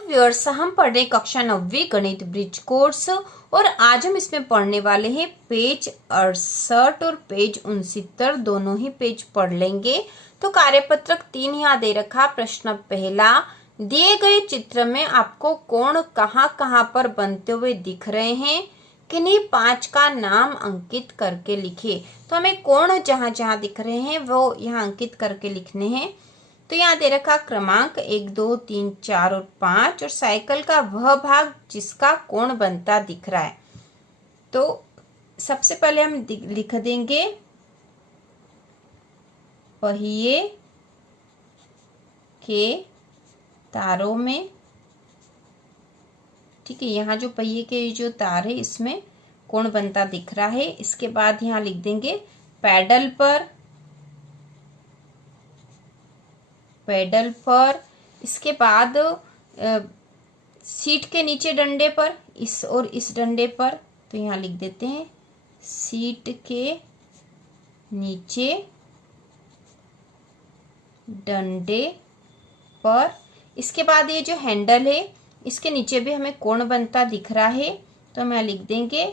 Viewers, हम पढ़ रहे कक्षा 9वीं गणित ब्रिज कोर्स और आज हम इसमें पढ़ने वाले हैं पेज 68 और पेज 69, दोनों ही पेज पढ़ लेंगे। तो कार्यपत्रक 3 यहाँ दे रखा। प्रश्न पहला, दिए गए चित्र में आपको कोण कहाँ कहाँ पर बनते हुए दिख रहे हैं, किन्हीं 5 का नाम अंकित करके लिखिए। तो हमें कोण जहां जहां दिख रहे हैं वो यहाँ अंकित करके लिखने हैं। तो यहाँ दे रखा क्रमांक 1, 2, 3, 4 और 5 और साइकिल का वह भाग जिसका कोण बनता दिख रहा है। तो सबसे पहले हम लिख देंगे पहिए के तारों में। ठीक है, यहाँ जो पहिए के जो तार है इसमें कोण बनता दिख रहा है। इसके बाद यहाँ लिख देंगे पैडल पर। इसके बाद सीट के नीचे डंडे पर, इस और इस डंडे पर। तो यहाँ लिख देते हैं सीट के नीचे डंडे पर। इसके बाद ये जो हैंडल है इसके नीचे भी हमें कोण बनता दिख रहा है। तो हम यहाँ लिख देंगे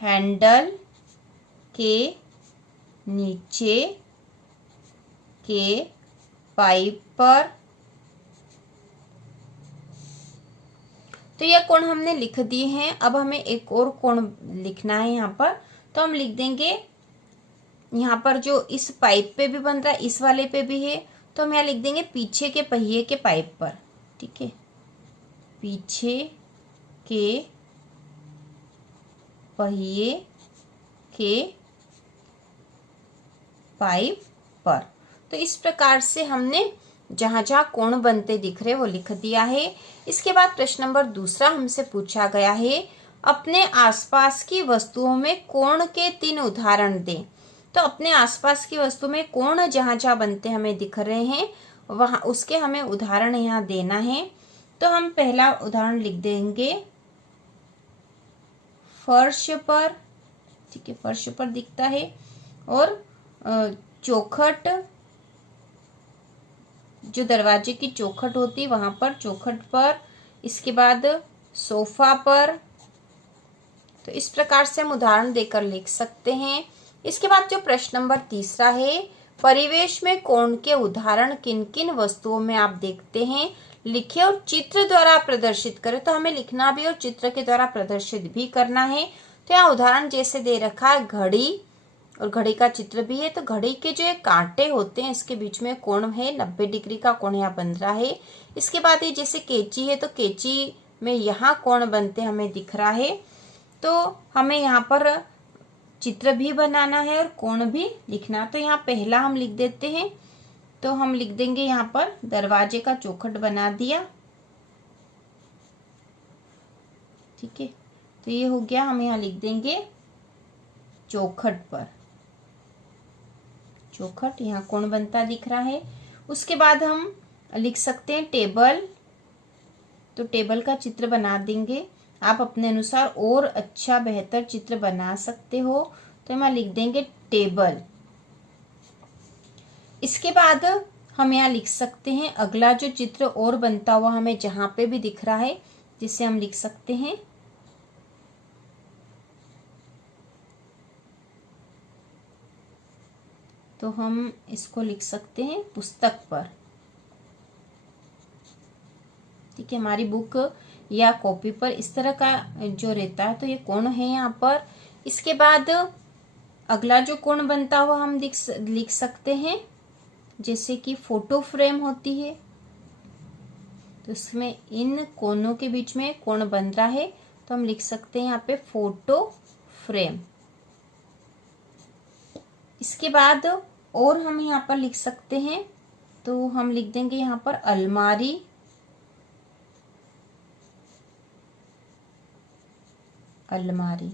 हैंडल के नीचे के पाइप पर। तो यह कोण हमने लिख दिए हैं। अब हमें एक और कोण लिखना है यहाँ पर। तो हम लिख देंगे यहाँ पर जो इस पाइप पे भी बन रहा है इस वाले पे भी है। तो हम यहाँ लिख देंगे पीछे के पहिए के पाइप पर। ठीक है, पीछे के पहिए के पाइप पर। तो इस प्रकार से हमने जहां जहां कोण बनते दिख रहे वो लिख दिया है। इसके बाद प्रश्न नंबर दूसरा हमसे पूछा गया है, अपने आसपास की वस्तुओं में कोण के 3 उदाहरण दें। तो अपने आसपास की वस्तु में कोण जहां जहां बनते हमें दिख रहे हैं वहां उसके हमें उदाहरण यहाँ देना है। तो हम पहला उदाहरण लिख देंगे फर्श पर। ठीक है, फर्श पर दिखता है। और चौखट, जो दरवाजे की चौखट होती है वहां पर, चौखट पर। इसके बाद सोफा पर। तो इस प्रकार से हम उदाहरण देकर लिख सकते हैं। इसके बाद जो प्रश्न नंबर तीसरा है, परिवेश में कोण के उदाहरण किन किन वस्तुओं में आप देखते हैं, लिखिए और चित्र द्वारा प्रदर्शित करें। तो हमें लिखना भी और चित्र के द्वारा प्रदर्शित भी करना है। तो यहाँ उदाहरण जैसे दे रखा है घड़ी, और घड़ी का चित्र भी है। तो घड़ी के जो कांटे होते हैं इसके बीच में कोण है 90 डिग्री का कोण यहाँ बन रहा है। इसके बाद ये जैसे कैंची है तो कैंची में यहाँ कोण बनते हमें दिख रहा है। तो हमें यहाँ पर चित्र भी बनाना है और कोण भी लिखना। तो यहाँ पहला हम लिख देते हैं। तो हम लिख देंगे यहाँ पर दरवाजे का चौखट बना दिया। ठीक है, तो ये हो गया। हम यहाँ लिख देंगे चौखट पर, चौखट, यहाँ कोण बनता दिख रहा है। उसके बाद हम लिख सकते हैं टेबल। तो टेबल का चित्र बना देंगे। आप अपने अनुसार और अच्छा बेहतर चित्र बना सकते हो। तो हम लिख देंगे टेबल। इसके बाद हम यहाँ लिख सकते हैं अगला जो चित्र और बनता हुआ हमें जहां पे भी दिख रहा है, जिसे हम लिख सकते हैं तो हम इसको लिख सकते हैं पुस्तक पर। ठीक है, हमारी बुक या कॉपी पर इस तरह का जो रहता है। तो ये कोण है यहाँ पर। इसके बाद अगला जो कोण बनता हुआ हम लिख सकते हैं, जैसे कि फोटो फ्रेम होती है। तो इसमें इन कोनों के बीच में कोण बन रहा है। तो हम लिख सकते हैं यहाँ पे फोटो फ्रेम। इसके बाद और हम यहाँ पर लिख सकते हैं। तो हम लिख देंगे यहाँ पर अलमारी। अलमारी।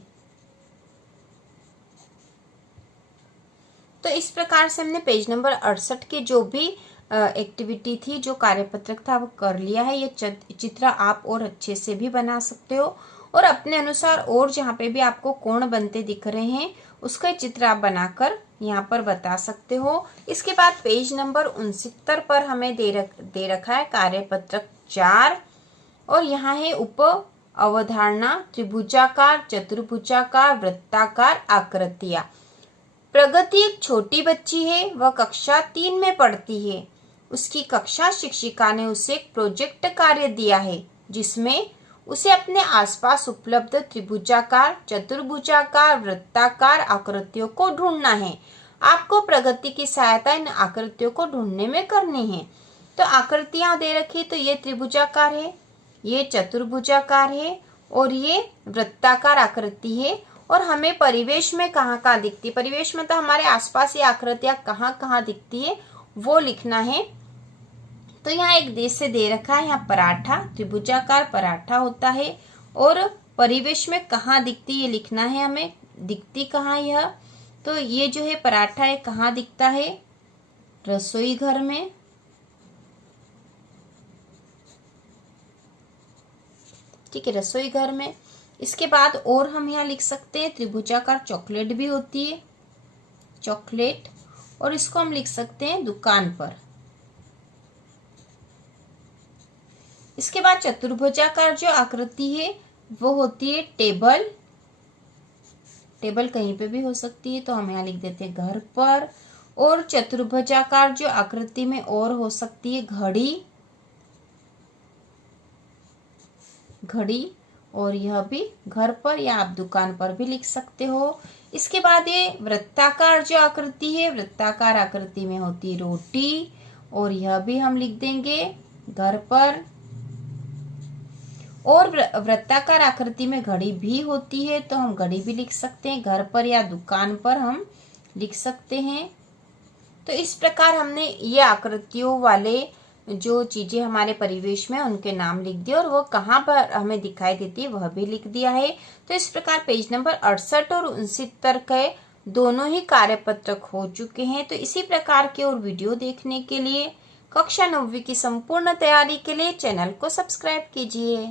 तो इस प्रकार से हमने पेज नंबर 68 की जो भी एक्टिविटी थी, जो कार्यपत्रक था, वो कर लिया है। ये चित्र आप और अच्छे से भी बना सकते हो और अपने अनुसार और जहाँ पे भी आपको कोण बनते दिख रहे हैं उसका चित्र आप बनाकर यहाँ पर बता सकते हो। इसके बाद पेज नंबर 69 पर हमें दे रखा है कार्यपत्रक 4 और यहाँ है उप अवधारणा त्रिभुजाकार, चतुर्भुजाकार, वृत्ताकार आकृतियां। प्रगति एक छोटी बच्ची है, वह कक्षा 3 में पढ़ती है। उसकी कक्षा शिक्षिका ने उसे एक प्रोजेक्ट कार्य दिया है जिसमें उसे अपने आसपास उपलब्ध त्रिभुजाकार, चतुर्भुजाकार, वृत्ताकार आकृतियों को ढूंढना है। आपको प्रगति की सहायता इन आकृतियों को ढूंढने में करनी है। तो आकृतियां दे रखी, तो ये त्रिभुजाकार है, ये चतुर्भुजाकार है और ये वृत्ताकार आकृति है। और हमें परिवेश में कहाँ कहाँ दिखती है, परिवेश में तो हमारे आसपास ये आकृतियां कहाँ कहाँ दिखती है वो लिखना है। तो यहाँ एक देश से दे रखा है, यहाँ पराठा, त्रिभुजाकार पराठा होता है और परिवेश में कहाँ दिखती ये लिखना है हमें, दिखती कहाँ यह। तो ये जो है पराठा है कहाँ दिखता है, रसोई घर में। ठीक है, रसोई घर में। इसके बाद और हम यहाँ लिख सकते हैं त्रिभुजाकार चॉकलेट भी होती है, चॉकलेट, और इसको हम लिख सकते हैं दुकान पर। इसके बाद चतुर्भुजाकार जो आकृति है वो होती है टेबल, टेबल कहीं पे भी हो सकती है तो हम यहाँ लिख देते हैं घर पर। और चतुर्भुजाकार जो आकृति में और हो सकती है घड़ी, घड़ी, और यह भी घर पर या आप दुकान पर भी लिख सकते हो। इसके बाद ये वृत्ताकार जो आकृति है, वृत्ताकार आकृति में होती है रोटी और यह भी हम लिख देंगे घर पर। और वृत्ताकार आकृति में घड़ी भी होती है तो हम घड़ी भी लिख सकते हैं, घर पर या दुकान पर हम लिख सकते हैं। तो इस प्रकार हमने ये आकृतियों वाले जो चीजें हमारे परिवेश में उनके नाम लिख दिए और वो कहाँ पर हमें दिखाई देती है वह भी लिख दिया है। तो इस प्रकार पेज नंबर 68 और 69 के दोनों ही कार्यपत्रक हो चुके हैं। तो इसी प्रकार के और वीडियो देखने के लिए कक्षा 9वीं की संपूर्ण तैयारी के लिए चैनल को सब्सक्राइब कीजिए।